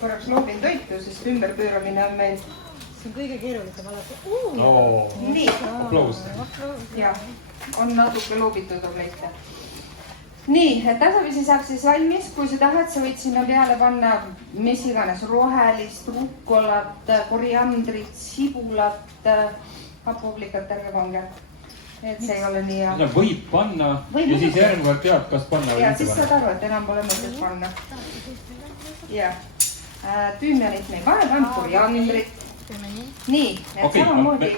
korraks loobin toitu, sest ümberpööramine on meil. See on kõige keerulisem alati. Nii. Aplaus. Ja, on natuke loobitud omlette. Nii, et tasapisi saab siis valmis. Kui sa tahad, sa võid sinna peale panna mis iganes rohelist, rukkolat, koriandrit, sibulat, hapuublikat, ärge pange. Et see ei ole nii hea. Võib panna ja siis järgmine tead, kas panna või ja mitte siis saad aru, et enam pole mõtet panna. Ja, tüümianit me ei pane koriandrit. Nii, et samamoodi.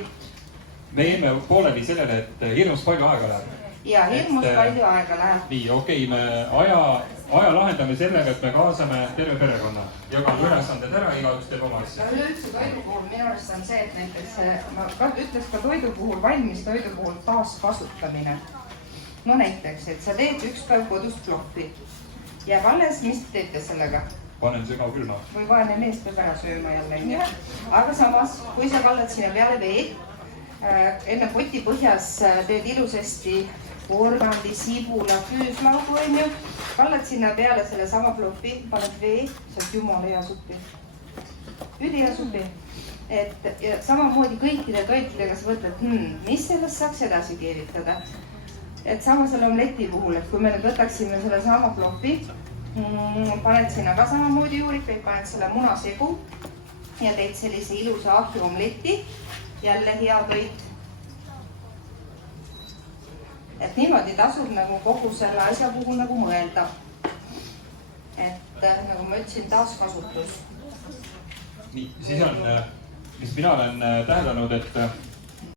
Me jäime pooleli sellele, et hirmus palju aega läheb. Ja, hirmus palju aega läheb. Nii, okei, me aja lahendame sellega, et me kaasame terve perekonna. Jagame ülesanded ära, igaüks teeb oma asja. Üleüldse toidu puhul minu arust on see, et näiteks ma ütleks ka toidu puhul, valmis toidu puhul taaskasutamine. No näiteks, et sa teed üks päev kodus ploppi. Jääb alles, mis te teete sellega? Panen sügav külma. Või vaene mees peab ära sööma jälle. Aga samas, kui sa kallad sinna peale veed, enne poti põhjas teed ilusasti porgandi, sibula, küüslaugu, kallad sinna peale selle sama plopi, paned vee, saad jumala hea suppi. Ülihea suppi. Et samamoodi kõikide toitidega sa võtled, mis sellest saaks edasi keeritada. Et sama selle omleti puhul, et kui me nüüd võtaksime selle sama plopi, paned sinna ka samamoodi juurikaid, paned selle munasegu ja teed sellise ilusa ahju omleti, jälle hea toit. Et niimoodi tasub nagu kogu selle asja puhul nagu mõelda. Et nagu ma ütlesin, taaskasutus. Nii, siis on, mis mina olen täheldanud, et